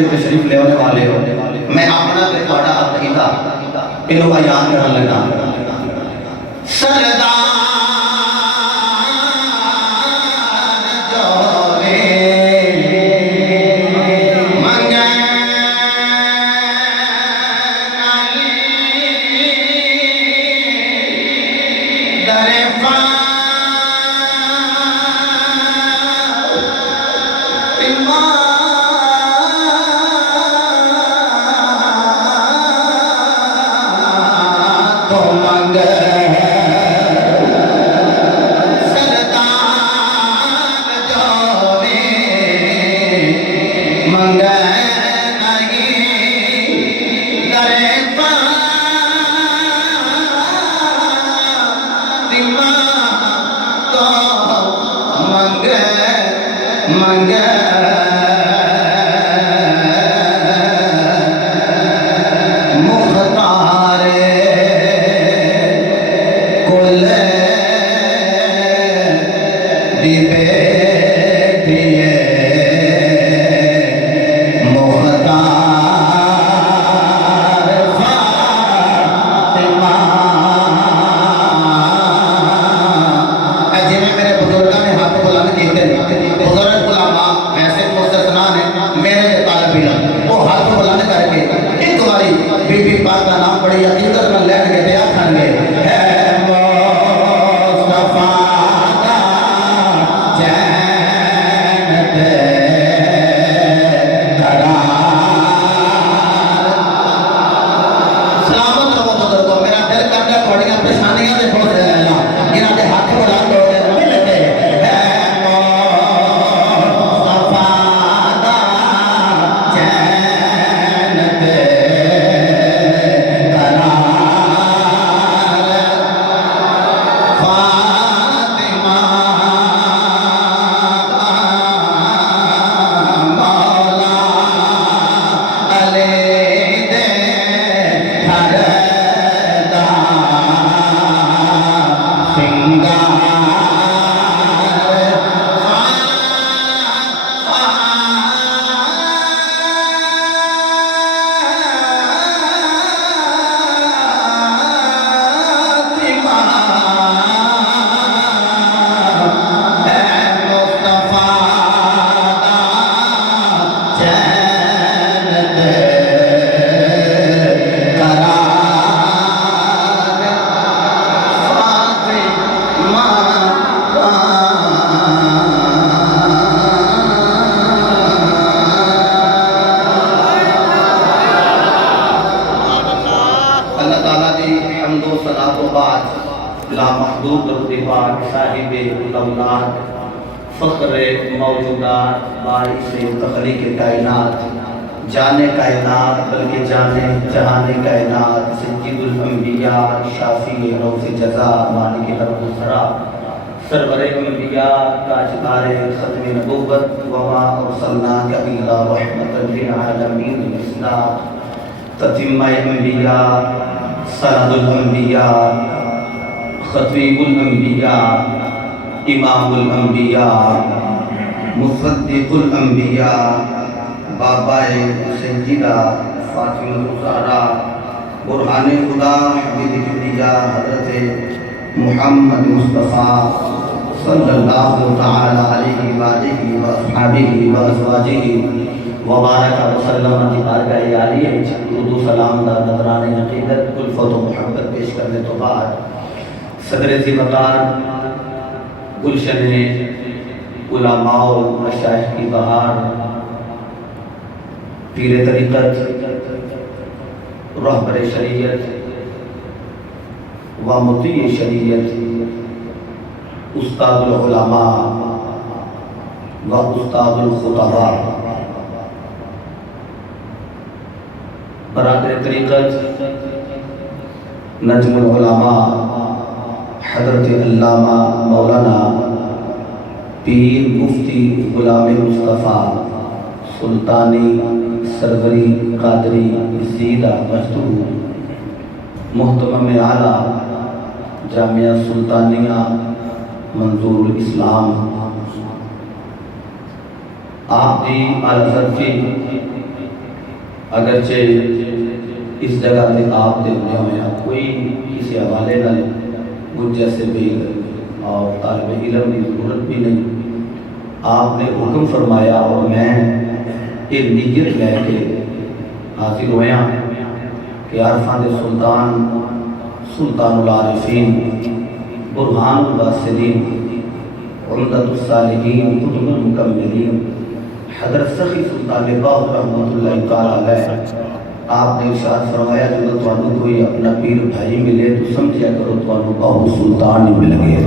से तशरीफ ले आने वाले हो, मैं अपना ते तुहाडा अकीदा इन्हों बयान करन लगा। सरदार जाने कायनात बल्कि जाने जहाने कायनात सय्यदुल अंबिया शाफी रौज़े जज़ा मालिक हरमुसरा सरवरे अंबिया ताजदारे खत्मे नबुव्वत वमा अरसलनाका इल्ला रहमतल लिल आलमीन इस्लाम ततिम्मा अंबिया सनदुल अंबिया खतीबुल अंबिया इमामुल अंबिया मुसद्दिकुल अंबिया बाबाए सय्यिदा फातिमा ज़हरा बुरहाने खुदा हमीद किबरिया हज़रत मुहम्मद मुस्तफ़ा सल्लल्लाहु तआला अलैहि व आलिहि व अस्हाबिहि व अज़वाजिहि व बारक व सल्लम की बारगाह आलिया दुरूद सलाम दा नज़राने अक़ीदत उल्फत व मोहब्बत पेश करने तो बाद सदर ज़िम्मेदार गुलशन उलमा व मशाइख की बहार पीर तरीक़त रहबर शरीयत व मुती शरीयत उस्तादुल उलमा व उस्तादुल खुतबा बरादर तरीक़त नजमुल उलमा हज़रत अल्लामा मौलाना पीर मुफ्ती गुलाम मुस्तफ़ा सुल्तानी सरवरी कादरी सीदा मजदूर मुहतरम आला जामिया सुल्तानिया मंजूरुल इस्लाम आप जी आल हज़रत अगरचे इस जगह पे आप देखने हुए कोई किसी हवाले न मुझ जैसे भी और तालिब इल्म की ज़रूरत भी नहीं। आपने हुक्म फरमाया और मैं एक नीयत लैके हाजिर होया कि आरफान सुल्तान सुल्तानुल आरिफीन बुरहानुल वासिलीन उम्दतुस सालिहीन कुतुबुल मुकम्मिलीन हज़रत सखी सुल्तान बाहु रहमतुल्लाहि तआला अलैह आपने इरशाद फरमाया जो तुहानू कोई अपना पीर भाई मिले तो समझिया करो तुहानू बाहु सुल्तान ही मिल गया।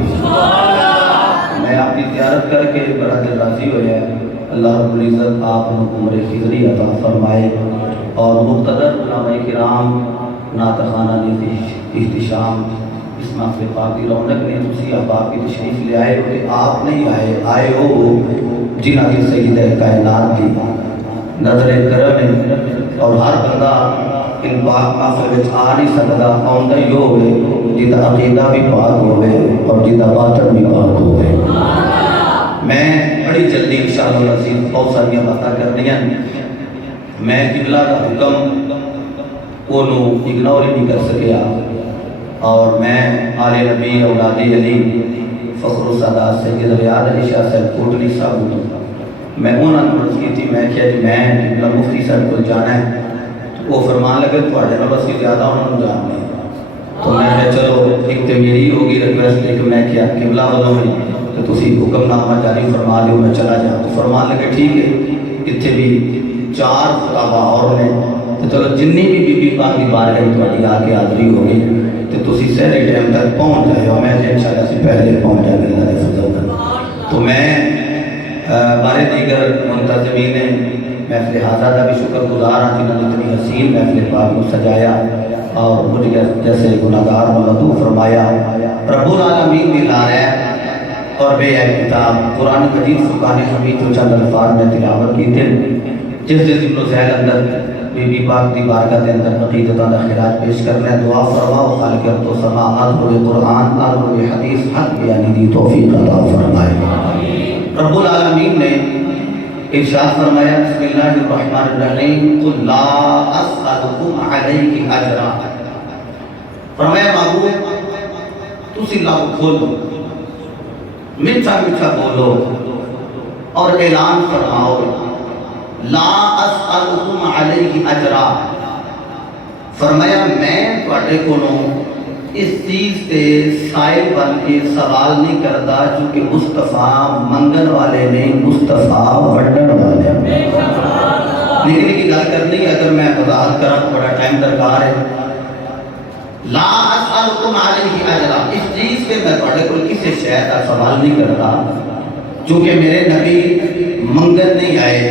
मैं आपकी ज़ियारत करके बड़ा दिल राजी होया। अल्लाह रब्बुल इज़्ज़त आपको उम्र खिज़री अता फरमाए और मुक़्तदर उलमाए किराम नातखाना ने इख्तिशाम इस महफ़िल पाक की रौनक ने तुसी अहबाब की तशरीफ़ ले आए हो। आप नहीं आए हो जिन्हां की सय्यद कायनात की नज़र करम और हर बंदा इन पाक महफ़िल में आ नहीं सकता आउंदा ही होवे जिदा अकीदा भी पाक होवे और जिदा बातन भी पाक होवे। मैं बड़ी जल्दी इंशाअल्लाह अज़ीज़ बहुत सारियां बातें करनियां। मैं किबला का हुक्म ओनू इग्नोर ही नहीं कर सकिया और मैं आले नबी औलादे अली फ़ख्रुल सादात सैयद रियाद अली शाह साहब कोटली साहब मैं उन्होंने अर्ज़ की थी। मैं क्या जी मैं मुफ्ती साहब को जाना है तो वो फरमान लगे थोड़े ना बस ज़्यादा उन्होंने जानने तो मैं चलो एक तो मेरी होगी रिक्वेस्ट एक मैं क्या किबला वालों में तो तुसी हुक्मनामा जारी फरमा दो मैं चला जाऊँ। तो फरमान लगे ठीक है इतने भी 4 खुताबा और ने तो चलो जिन्नी भी बीबी पाक की बारगाह थोड़ी आके हाज़री होगी तो तुसी सहरे टाइम तक पहुँच जाए। मैं इंशाअल्लाह से पहले पहुँच जाएगा। तो मैं बारे दीगर मुंतज़मीन महफ़िल हाज़ा का भी शुक्रगुज़ार हाँ जिन्होंने इतनी हसीन महफ़िल पाक को सजाया और मुझे जैसे गुनाहगार मदू फरमाया। रब्बुल आलमीन भी ला रहा है और बेअद किताब कुरान मजीद फुरकान हमीद तो चंद अल्फाज में तिलावत की थे जिस जिम्नो ज़हल अंदर बीबी पाक की बारगाह के अंदर अक़ीदतां दा खिराज पेश करना दुआ फरमाओ खालिक तो समा आज़ुल कुरान आज़ुल हदीस हक बयानी दी तौफीक अता फरमाए। रब्बुल आलमीन ने इरशाद फरमाया बिस्मिल्लाहिर्रहमानिर्रहीम कुल ला अस्अलुकुम अलैहि अजरा। फरमाया महबूब तुसी लब खोलो मीठा मीठा बोलो और ऐलान फरमाओ ला अस्अलुकुम अलैहि अजरा। फरमाया मैं तुहाडे कोलों इस चीज़ से साइल बन के सवाल नहीं करता क्योंकि मुस्तफ़ा मंगन वाले नहीं मुस्तफ़ा वंडन वाले। लेकिन की गल करनी अगर मैं वजाहत करा बड़ा टाइम दरकार है। ला अस्अलुकुम अलैहि अजरा इस चीज़ से मैं तुहाडे कोल किसी शय का सवाल नहीं करता क्योंकि मेरे नबी मंगन नहीं आए।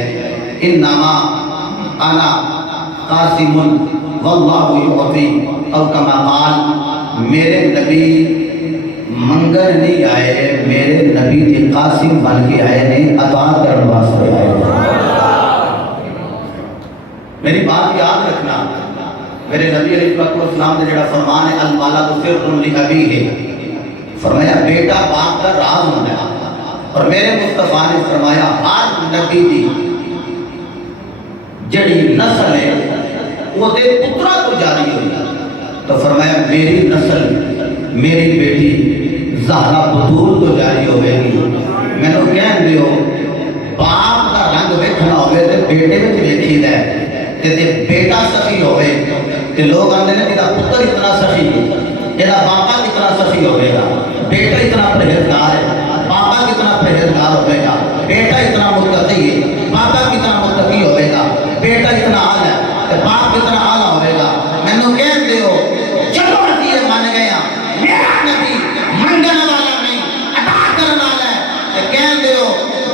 इन्नमा अना कासिमुन वल्लाहु युअती और कमा क़ाल मेरे नबी मंगन नहीं आए मेरे नबी के कासिम बन के आए ने अता करने वास्ते आए। मेरी बात याद रखना मेरे नबी अलैहिस्सलाम ने जड़ा फरमान है अल वालद सिर्रुन लि अबीही फरमाया बेटा बाप का राज होता है और मेरे मुस्तफा ने फरमाया हर नबी की जड़ी नस्ल है वो दे पुत्रा तो जारी हुई। तो फरमाया मेरी नस्ल मेरी बेटी ज़हरा बतूल तो जारी होगी। मैंने कह दियो बाप का रंग देखना होवे ते बेटे में देखीदा है ते बेटा सखी होवे ते लोग आंदे ने तेरा पुत्र इतना सखी तेरा बापा कितना सखी होगा बेटा इतना परहेजगार है बापा कितना परहेजगार होगा बेटा इतना मुत्तकी है बापा कितना मुत्तकी होगा बेटा इतना आला है बाप कितना आला होगा। मैंने कह दियो जब ये मान गया मेरा नबी मंगन वाला नहीं अता करने वाला है कह दियो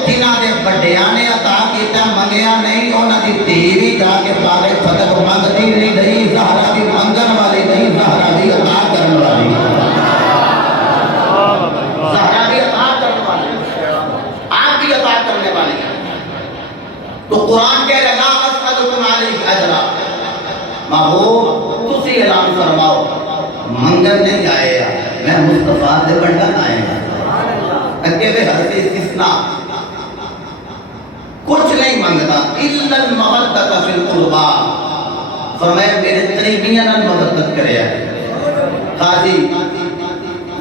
जिन्हां दे बड़ियां ने अता कीता मंगया नहीं उन्हां दी धी भी जाके पावे फतक मंगदी नहीं ज़हरा दी मंगन वाली नहीं ज़हरा दी अता करने वाली ज़हरा दी अता करने वाली आप भी अता करने वाली। तो कुरान कह रहा है अस्अलुकुम अलैहि अजरा महबूब तुसी ऐलान फरमाओ मंगन नहीं आएगा मैं मुस्तफा दे बंडन आएगा। अगे वे हर इस्तिस्ना कुछ नहीं मांगता इल्लल मवद्दत फिल कुर्बा फरमाया मेरे करीबियां नाल मदद करया। काजी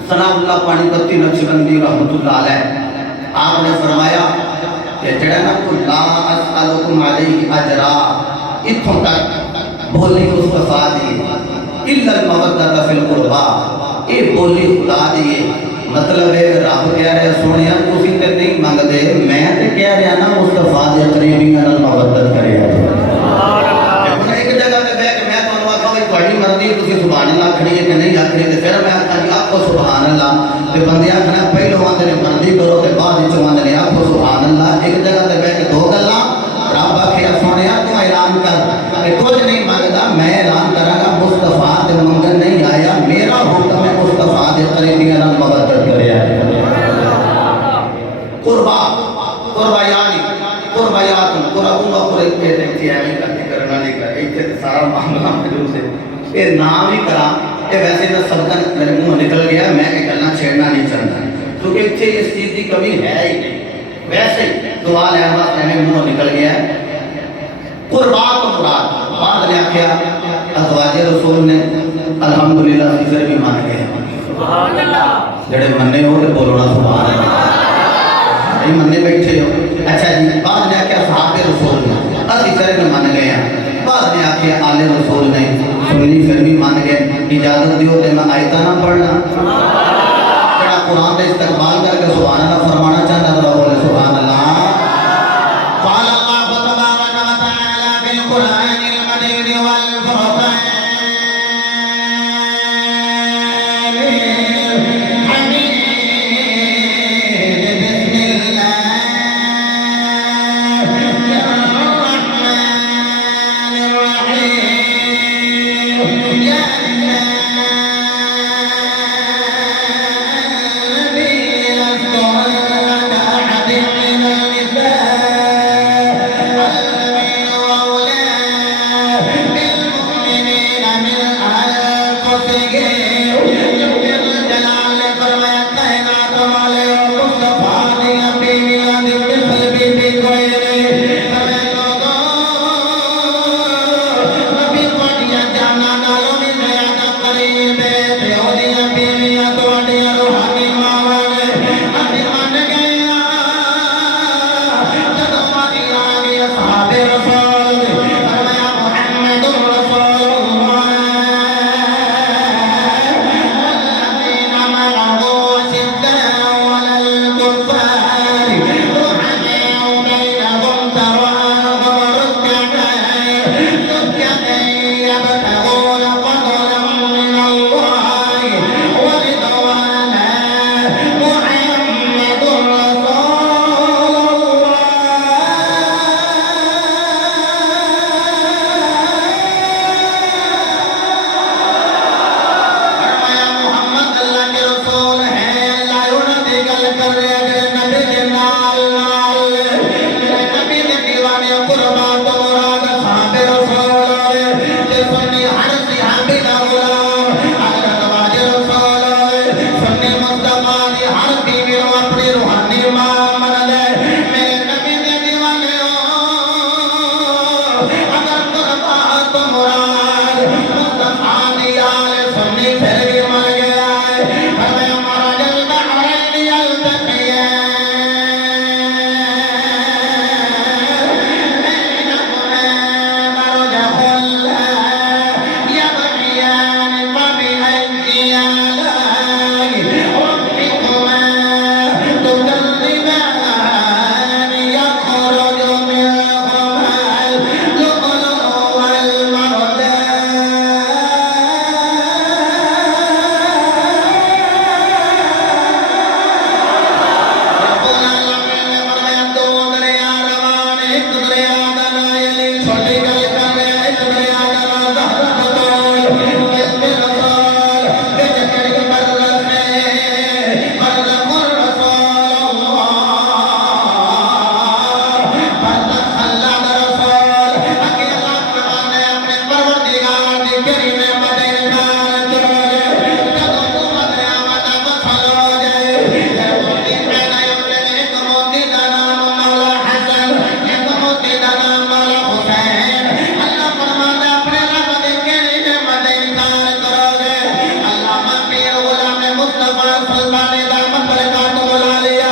सनाउल्लाह पानीपती नक्शबंदी रहमतुल्लाह अलैह आपने फरमाया कि जड़ा ना कोई ला अस्अलुकुम अलैहि अजरा इत्थों तक बोली मुस्तफा दी इल्ला अल मवद्दत फिल कुरबा, ये बोली खुदा दी मतलब है रब कह रहा सोनिया तुसी ते नहीं मंगदे, मैं ते कह रहा ना मुस्तफा दे करीबियां नाल मवद्दत करिया। एक जगह पे बैठ मैं तुहानू आखा भाई तुहाडी मर्जी तुसी सुभान अल्लाह आखनी है कि नहीं आखनी, ते फिर मैं आखा जी आखो सुभान अल्लाह, ते बंदे आखना पहलो आंदे ने मर्जी करो ते बाद विच आंदे ने आखो सुभान अल्लाह। एक जगह पे बैठ दो गल्लां रब आखिया सोनिया तू ऐलान कर कि कुछ नहीं मंगदा, मैं ऐलान करांगा मुस्तफा दे मंगन नहीं आया, मेरा हुक्म है मुस्तफा दे करीबियां नाल मवद्दत करिया। कुर्बा कुर्बा यानी कुर्बायात कुराबुंगा कुरे पे ते ऐਵੇਂ करके करना नहीं कर इथे सारा मामला मौजूद है। ये नाम ही करा ये वैसे तो सबका मेरे मुंह निकल गया, मैं ये गल्ला छेड़ना नहीं चाहता क्योंकि इतने इस चीज की कमी है ही नहीं, वैसे ही दुआ लेने वास्ते हमें मुंह निकल गया। कुर्बात तो मुराद बाद ने आखिया अज़वाजे रसूल ने अल्हम्दुलिल्लाह फिर भी मान गए, सुभान अल्लाह जेड़े मन्ने हो ते बोलना सुभान अल्लाह, नहीं मन्ने बैठे हो। अच्छा जी बाद ने आखिया सहाबे रसूल ने असी फिर मान गए हैं, बाद ने आखिया आले रसूल ने सुननी फिर भी मान गए, इजाजत दियो ते मैं आयता ना पढ़ना जेड़ा कुरान का इस्तेमाल करके सुभान अल्लाह फरमाना चाहता तो बोले सुभान अल्लाह। क़ाल अल्लाहु तबारक व तआला फिल कुरानिल मजीद वल फुरक़ान मुस्तफा सुल्तान दामत बरकात बुला लिया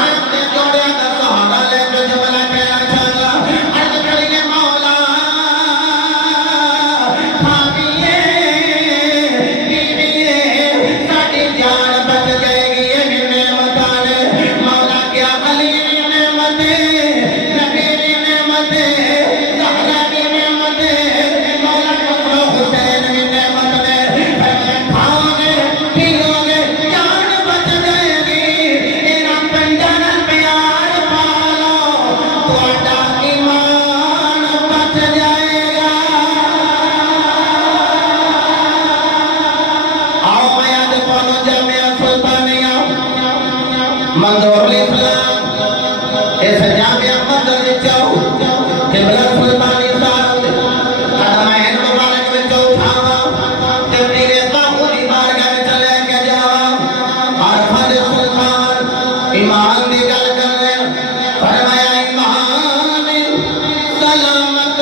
आपने जोड़े का सहारा लेके जबल पे चला अर्ज करिए मौला खामिए बीविए साडी जान बच जाएगी ये नेमत ने मौला क्या अली नेमत नबी नेमत ज़हरा की नेमत मौला को हुसैन की नेमत ने खाओगे पियोगे जान बच जाएगी तेरा पंजन प्यार पालो तुम्हारा ईमान बच जाएगा आओ मैं आज बोलो जामिया सुल्तानिया मंदोर इस्लाम इस जामिया मंदिर जाओ किबला सुल्तानी साहब कदमैन मुबारक में जो उठावा ते मेरे बाबू की बारगाह में चले के जावा और फर सुल्तान ईमान की गल कर ले फरमाया ईमान सलामत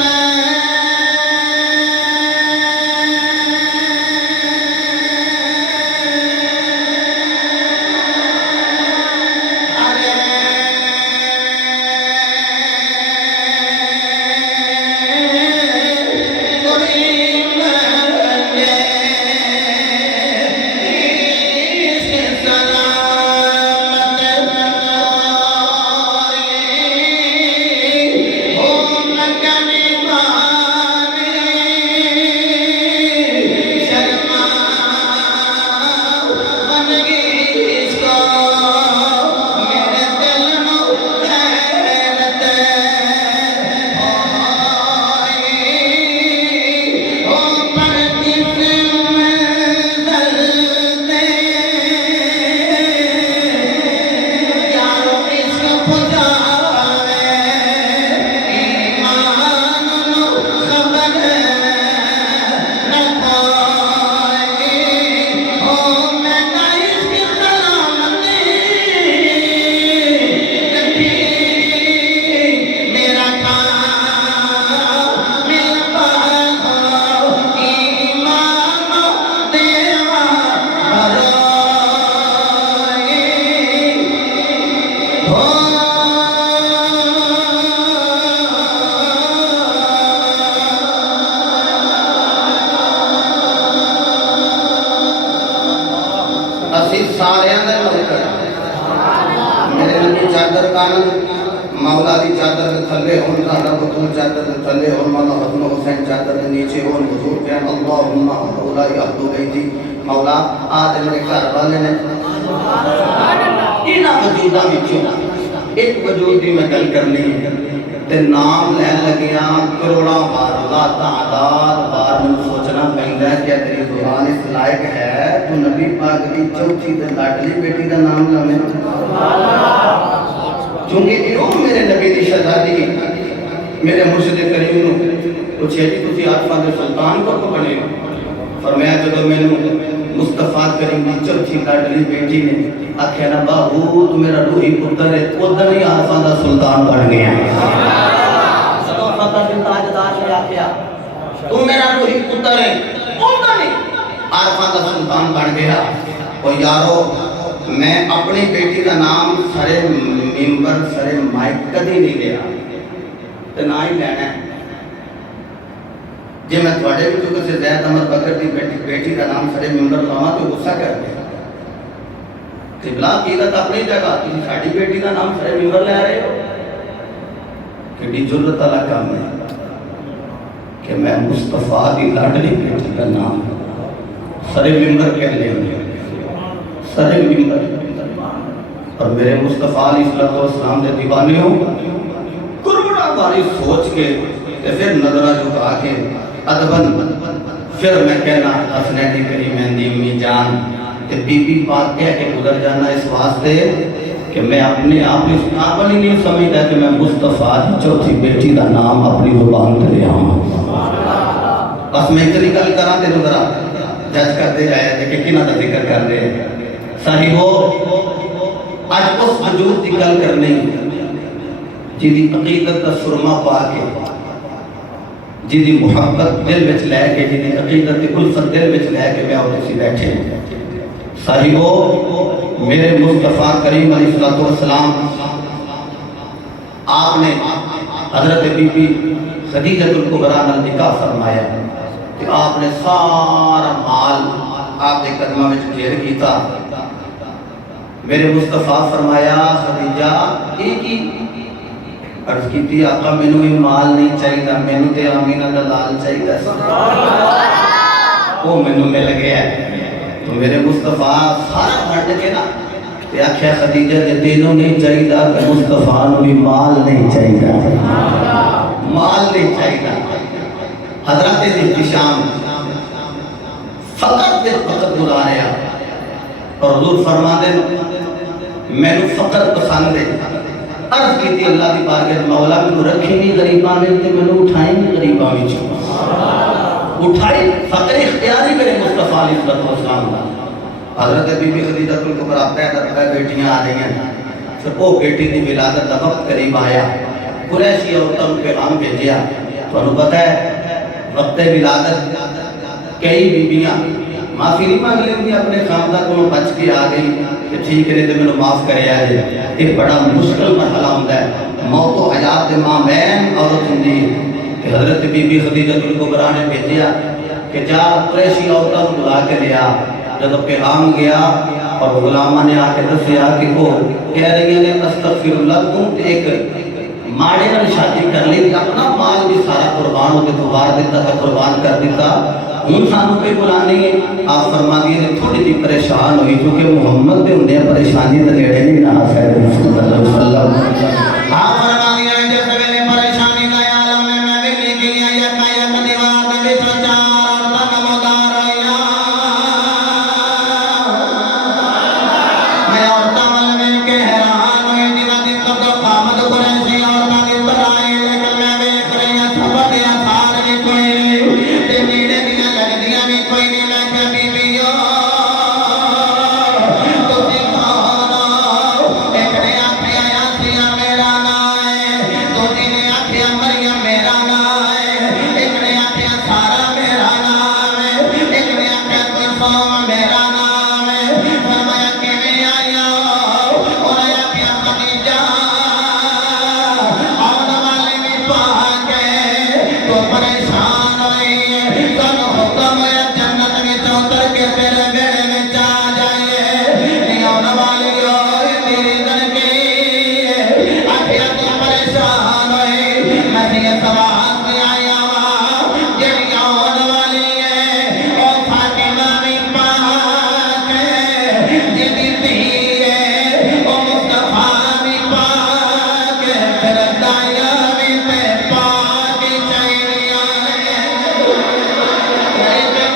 मेरे नबी चादर कानन मौला दी चादर के थल्ले होन ज़हरा बतूल चादर के थल्ले होन मौला हसन हुसैन चादर के नीचे होन हुजूर के अल्लाहुम्मा औला यहदु बैती मौला आज मेरे घर वाले ने इना वजूदा विचों एक वजूद दी मैं गल करनी है ते नाम लैन लगिया करोड़ा बार ला तादाद बार मैं सोचना पैंदा है कि तेरी जुबान इस लायक है तू नबी पाक की चौथी ते लाडली बेटी का नाम लावे क्योंकि इहो मेरे नबी दी शहजादी मेरे मुर्शिद करीम नु पूछे जी तुसी आसमान दे सुल्तान को बने फरमाया जदों मैनू मुस्तफा करीम दी चौथी लाडली बेटी ने आख्या ना बाबू तू मेरा रूही पुत्र है उधर ही आसमान दा सुल्तान बन गया जदों फतेह बिन ताजदार ने आख्या तू मेरा रूही पुत्र है उधर ही आसमान दा सुल्तान बन गया ओ यारो मैं अपनी बेटी का नाम सरे मिंबर सरे माइक कदी नहीं लिया ते ना ही लेना है जे मैं थोड़े भी किसी ज़ैद अहमद बकर की बेटी का नाम सरे मिंबर लावा तो गुस्सा कर दे किबला कीमत अपनी जगह तुम साड़ी बेटी का नाम सरे मिंबर ले रहे हो कि जुर्रत वाला काम है कि मैं मुस्तफा की लाडली बेटी का नाम सरे मिंबर कह ले सरे मिंबर और मेरे मुस्तफा अलैहिस्सलाम के दीवाने हो करोड़ा बारी सोच के फिर नजरा झुका के अदबन फिर मैं कहना हसनैनी करीम मेहंदी अम्मी जान ते बीबी पाक कह के गुजर जाना इस वास्ते कि मैं अपने आप इस काबिल ही नहीं समझता कि मैं मुस्तफा की चौथी बेटी का नाम अपनी जुबान पे ले आऊं बस मैं इतनी गल करा ते जरा जज करते जाए कि किना दा जिक्र कर रहे सही हो आज उस वजूद की गल करनी जिदी अकीदत का सुरमा पा के जिदी मुहब्बत दिल विच लैके जिदी अकीदत की उल्फत दिल विच लैके मैं और तुसी बैठे साहिबो, मेरे मुस्तफ़ा करीम अलैहिस्सलाम आपने हजरत बीबी खदीजतुल कुबरा नाल निकाह फरमाया कि आपने सारा माल आपके कदमां में ढेर किया। मेरे मुस्तफ़ा फरमाया खदीजा एक ही अर्ज की, आका मैनू ये माल नहीं चाहिए, मैनू ते आमीना दा लाल चाहिए, वो मैनू मिल गया। तो मेरे मुस्तफ़ा सारा वंड के ना ते आख्या खदीजा जे तेनू नहीं चाहिए तो मुस्तफ़ा नू भी माल नहीं चाहिए, माल नहीं चाहिए। हजरत इल्तिशाम फकत दे फकत बुला रहा और हुजूर फरमाते मैनू फकत पसंद है। अर्ज की अल्लाह की बारगाह मौला मैनू रखी नहीं गरीबां में ते मैनू उठाई नहीं गरीबां विच, उठाई फकर इख्तियारी मेरे मुस्तफ़ा अलैहिस्सलाम दा। हजरत बीबी खदीजतुल कुबरा पैदा बेटियां आ रही हैं, फिर वो बेटी की विलादत का वक्त करीब आया। कुरैशी औरतों को पैगाम भेजिया, तुहानू पता है वक्त विलादत कई बीबियां माफी नहीं मांग लेंगी अपने खामदा को बच के आ गई कि ठीक है तो मैंने माफ कराया है। ये बड़ा मुश्किल मरहला होता है, मौत व हयात के मामैन औरत होंगी। हजरत बीबी खदीजतुल कुबरा ने भेजा कि जा कुरैशी औरतों को बुला के लिया। जब पैगाम गया और गुलामा ने आके दसिया कि वो कह रही ने अस्तगफिरुल्लाह तुम एक माड़े नाल शादी कर ली, अपना माल भी सारा कुर्बान होके तो वार दिता था, कुर्बान कर दिता, हूँ सानू कोई बुलाने है। आप फरमा दिए ने थोड़ी जी परेशान हुई क्योंकि मुहम्मद दे हुंदे परेशानी ते नेड़े नहीं ना सल्लल्लाहु अलैहि वसल्लम। आप फरमा दिए जे सवेरे परेशानी दा आलम में मैं भी लेके आया काया दीवार दे विच चार और नमोदार आया। मैं औरतां वल वेख के हैरान हुई जिन्हां दी कदों कामद कुरैशी औरतां दी तराई, लेकिन मैं वेख रही हां सब दे आसार भी कोई नहीं ते नीड़े दी लगदियां भी कोई नहीं। मैं क्या बीबियो तुसीं कौन हो? एक ने आखिया आसिया मेरा नाम है, दूजी ने आखिया मरियम मेरा नाम है, एक ने आखिया सारा मेरा नाम है, एक ने आखिया कुलसूम मेरा नाम है। फरमाया किवें आया हो? उन्हें आखिया खदीजा आने वाले भी पाक है, तो परेशान होई तनु हुक्म है जन्नत में उतर के तेरे बेड़े में आ जाइए। आने वाली हो तेरी दर की आखिया तू परेशान होई, मैं ये सवाल में आया हुआ जेड़ी आने वाली है ओ फातिमा भी पाक है, जेदी धी है ओ मुस्तफा भी पाक है, फिर दाया भी ते पाक चाहिए।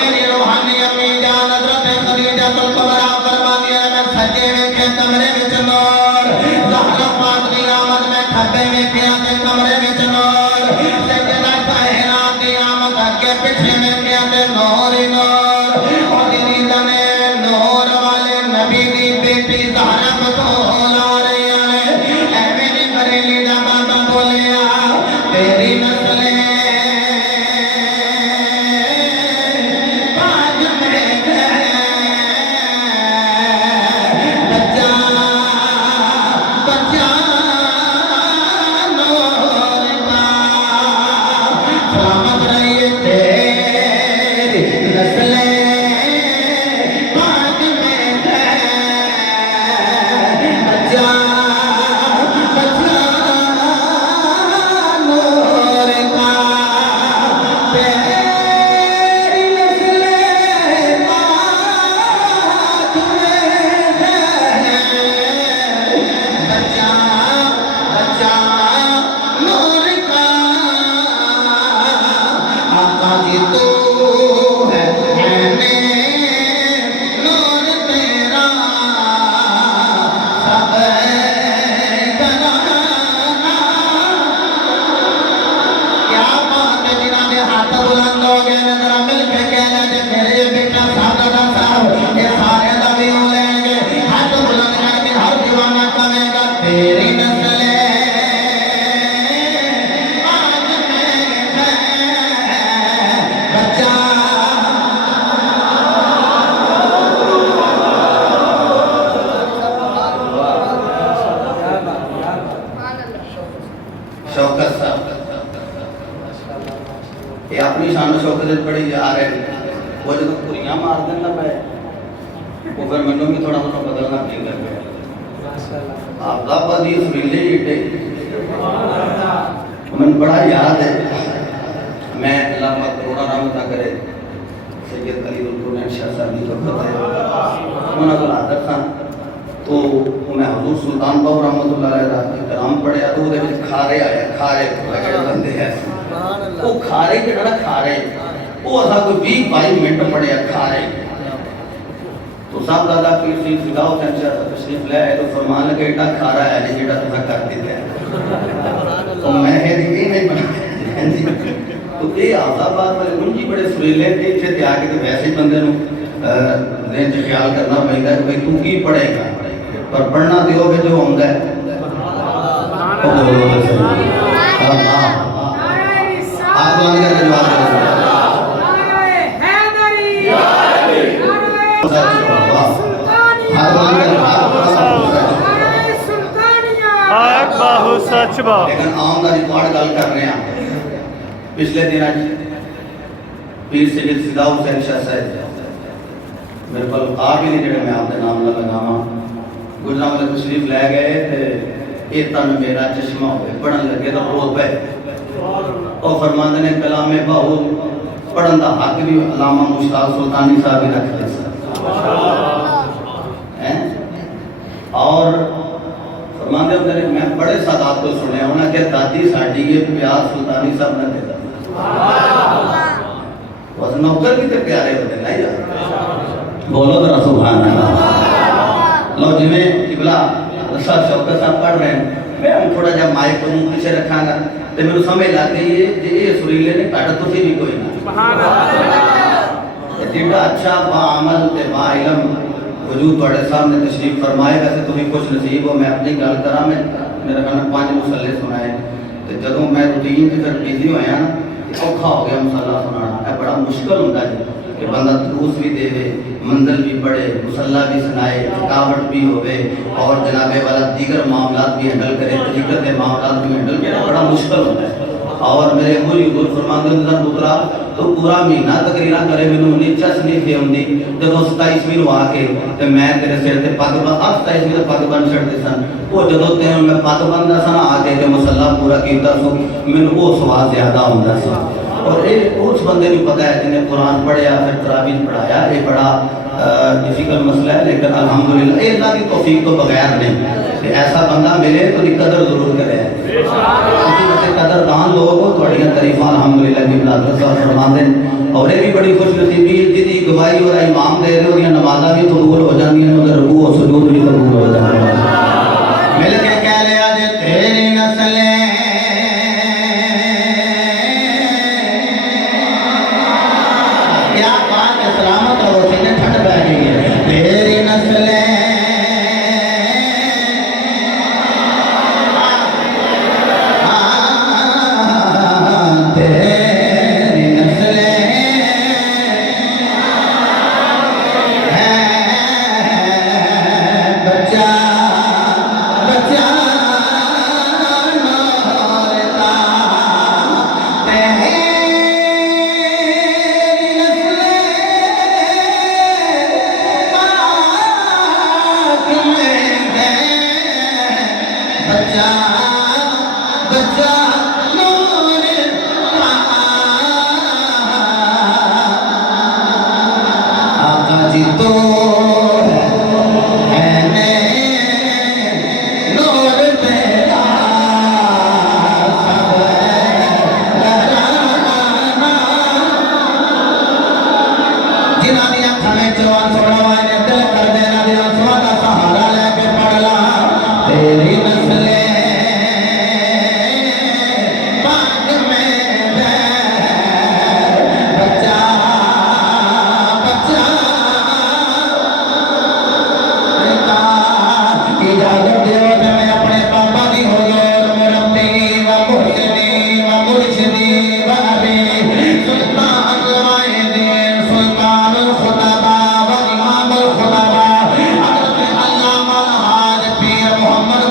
मेरी रूहानी अम्मी जान हज़रत खदीजतुल कुबरा फरमाती है मैं सज्जे वेखे कमरे विच नूर, ज़हरा पाक दी आमद मैं खब्बे वेखिया ते कमरे विच नूर, सैयदा कायनात दी आमद अगे पिछे वेखिया ते नूर ही नूर। और तेरी दने नूर वाले नबी दी बेटी ज़हरा बतूल आ रही है। ऐ मेरी बरेली दा बाबा बोलिया तेरी नस्लें बच्चा शौकत बड़ी जा रहे वो जो कुरियां मार देना पे वो फिर मैंने भी थोड़ा थोड़ा बदलना पी लग गया आफताबादी सुरीले ईटे मैंने बड़ा याद है मैं अल्लाह करोड़ा रहमत करे सैयद अली रुकन शाह साहब की खिदमत है उन्होंने को आदत था तो मैं हजूर सुल्तान बाबू रहमतुल्लाह अलैह का कलाम पढ़िया तो वो खारे आया खारे लगे बंदे हैं वो खारे के ना खारे वो असा कोई 20-22 मिनट पढ़िया खारे तो साहब दादा पीर सिंह सिगाओ चंचा तशरीफ ले आए तो फरमान लगे एटा खारा है नहीं जेटा तुसा कर दिता है तो मैं ये नहीं बना तो ये आफताबाद वाले मुंजी बड़े सुरीले थे इतने त्याग के वैसे बंदे नु ज़हन च ख्याल करना पैंदा है भाई तू की पढ़ेगा पर पढ़ना तो होवे जो आंदा है सच बात लेकिन आम का रिकॉर्ड गल कर रहे हैं पिछले दिन पीर सैयद सिदा हुसैन शाह साहब मेरे को आ भी नहीं जेडे मैं आपके नाम ना लगावा गुजरा वाले तशरीफ ले गए थे ये तन मेरा चश्मा हो पढ़न लगे तो रो पे और फरमाते ने कलामे बाहू पढ़न का हक भी अल्लामा मुश्ताक सुल्तानी साहब ही रखते हैं और फरमाते होते ने मैं बड़े सादात को सुने उन्हें क्या दादी साडी ये प्यार सुल्तानी साहब ने देता बस नौकर भी तो प्यारे होते नहीं यार बोलो तो सुभान अल्लाह लो जिवें किबला रसा शौकत साहब पढ़ रहे हैं मैं हम थोड़ा जा माइक को मुंह पीछे रखांगा ते मेनू समझ लग गई है ये सुरीले ने घट तुसी भी कोई ना सुभान अल्लाह जेड़ा अच्छा बा अमल ते बा इल्म वजूद ਤੁਹਾਡੇ सामने तशरीफ फरमाए वैसे तुम्हें कुछ नसीब हो मैं अपनी गल करा मैं मेरे खाना 5 मुसल्ले सुनाए ते जदों मैं रूटीन च फिर बिजी होया ना औखा हो गया मुसल्ला सुनाना है बड़ा मुश्किल होता है कि बंदा दुरूस भी देवे मंजिल भी पढ़े मुसल्ला भी सुनाए थकावट भी होवे और जनाबे वाला दीगर मामलात भी हैंडल करे तरीक़त के मामलात भी हैंडल करे बड़ा मुश्किल होता है और मेरे मुझे गुरु फरमाते हैं पुत्रा तो पूरा महीना तकरीरा करे मैनू नीचस नहीं थे आंदी जब 27वीं नु आके ते मैं तेरे सिर ते पग 27वीं ते पग बन छड़दे सन वो जदों ते मैं पग बनदा सन आके ते मुसल्ला पूरा कीता सो मैनू वो सवाल ज्यादा हुंदा सी और ये उस बंदे को पता है जिन्हें कुरान पढ़िया फिर तरावीह पढ़ाया ये बड़ा डिफिकल्ट मसला है लेकिन अल्हम्दुलिल्लाह ये अल्लाह की तौफीक तो बगैर नहीं कि ऐसा बंदा मिले तो कदर जरूर करे कदरदान लोग थोड़ियां तारीफां अल्हम्दुलिल्लाह की बिलादत साहब फरमाते हैं और ये भी बड़ी खुशनसीबी जिहदी गवाही और इमाम दे रहे और नमाज़ां भी कबूल हो जांदियां ने उधर रुकू और सुजूद भी कबूल हो जाते हैं मिल के कह लिया जे तेरी नस्लें क्या बात है सलामत रहो सीने ठंड पै गई है तेरी नस्लें मोहम्मद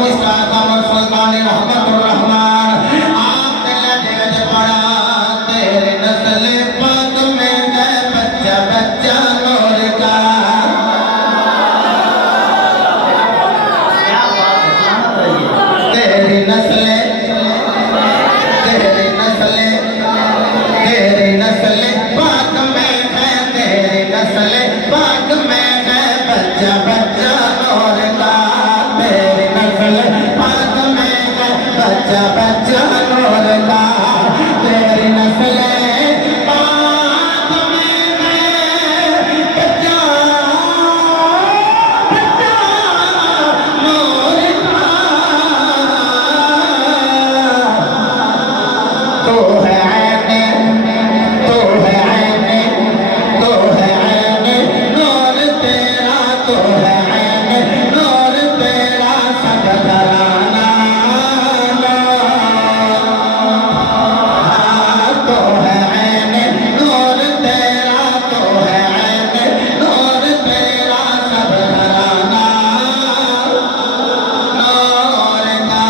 बच्चा बच्चा नूर का तेरी नस्ल पाक में बच्चा बच्चा नूर का तो है तो है तो है नूर तेरा तो है नूर तेरा सब घराना तो है नूर तेरा तो है नूर तेरा सब घराना नूर का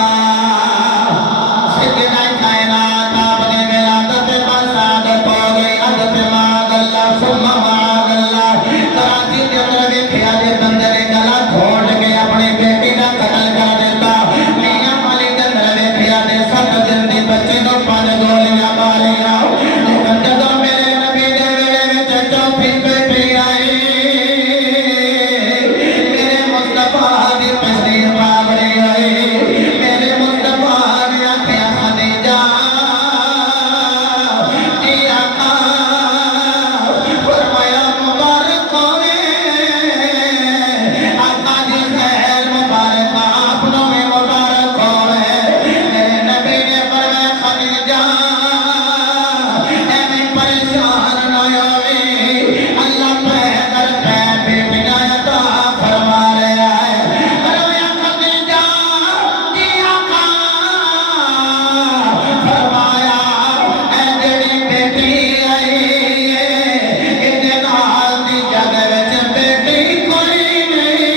सिकना कायनात आपने विलादत बसादत हो गई अदब मागल्ला सुम्मा मागल्ला कराची के अंदर देखिया जे बंदे ने गला घोट के अपनी बेटी का कत्ल कर देता मियां वाली के अंदर देखिया जे 7 दिन दी बच्चे को 5 गोलियां मारिया लेकिन जब मेरे नबी दे वेले विच चौथी बेटी आई मेरे मुस्तफा दी तस्वीर बाबरी आई मेरे मुस्तफा ने आख्या खदीजा जी आका फरमाया मुबारक होवे आका जी खैर मुबारक आपनों में मुबारक होवे मेरे नबी ने फरमाया खदीजा एवें परेशान न होवे अल्लाह पैदर पे बेटियां अता फरमा रहा है फरमाया खदीजा जी आका फरमाया ऐ जेड़ी बेटी आई इहदे नाल दी जग विच बेटी कोई नहीं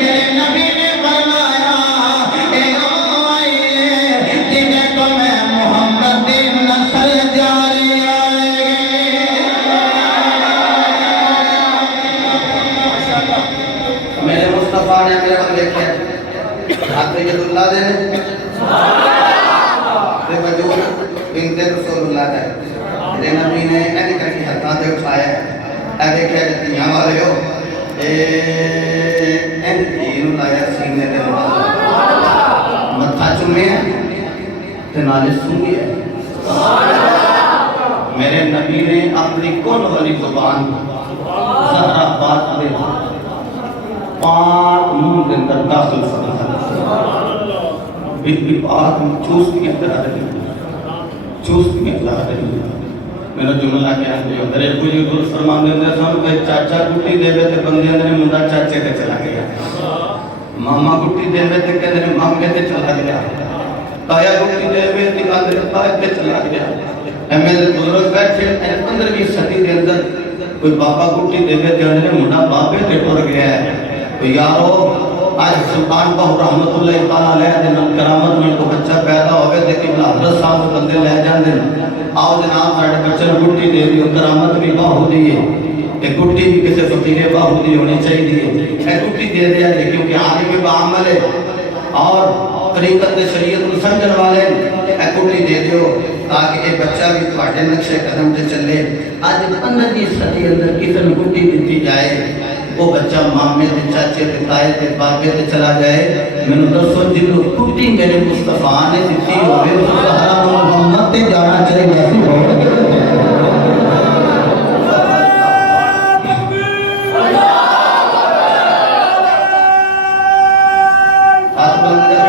मेरे नबी ने फरमाया ए ओ आई जिन्हें तो मैं मोहम्मद दी नस्ल जारी आएगी मेरे मुस्तफा ने मेरे को देखा हाथ यदुल्लाह दे वजूद बिनते रसूलुल्लाह दे मेरे नबी ने ऐनी करके हाथां ते उठाया ऐ देखिया जे तियां वाले हो ए ऐन तीन लाया सीने दे नाल मत्था चुम्मिया ते नाले सूंघिया मेरे नबी ने अपनी कुल वाली जुबान ज़हरा बात दे पाक मुंह के अंदर दाखिल फरमाया बीबी पाक चूसतियां करा रही चूसतियां करा रही मेरा जुमला क्या है मेरे बुजुर्ग गुरु फरमाते हैं सन के चाचा गुट्टी देवे ते बंदे ने मुंडा चाचे ते चला गया मामा गुट्टी देवे ते कहंदे ने मामे ते चला गया ताया गुट्टी देवे ते कहंदे ने ताए ते चला गया मेरे बुजुर्ग बैठे 15वीं सदी के अंदर कोई बाबा गुट्टी देवे ते कहंदे ने मुंडा बाबे ते टुर गया है तो यारो आज सुल्तान बहु रहमतुल्लाह तआला अलैह दे नाम करामत में को बच्चा पैदा होवे ते कि हजरत साहब बंदे ले जांदे आओ जनाब साडे बच्चे ਨੂੰ गुट्टी दे दियो करामत भी बाहु दी है ये गुट्टी भी किसी फकीरे बाहु दी होनी चाहिए है गुट्टी दे दिया है क्योंकि आलिम भी बाअमल है और तरीकत शरीयत को समझने वाले है गुट्टी दे दियो ताकि ये बच्चा भी तुम्हारे नक्शे कदम से चले आज 15वीं सदी अंदर किसी को गुट्टी दी जाए वो बच्चा मामे ते चाचे ते ताए ते बाबे ते चला जाए मैनू दसो जिन्नू गुट्टी मेरे मुस्तफा ने दी होवे उस ज़हरा मोहम्मद ते जाना चाहिए हाथ बुलंद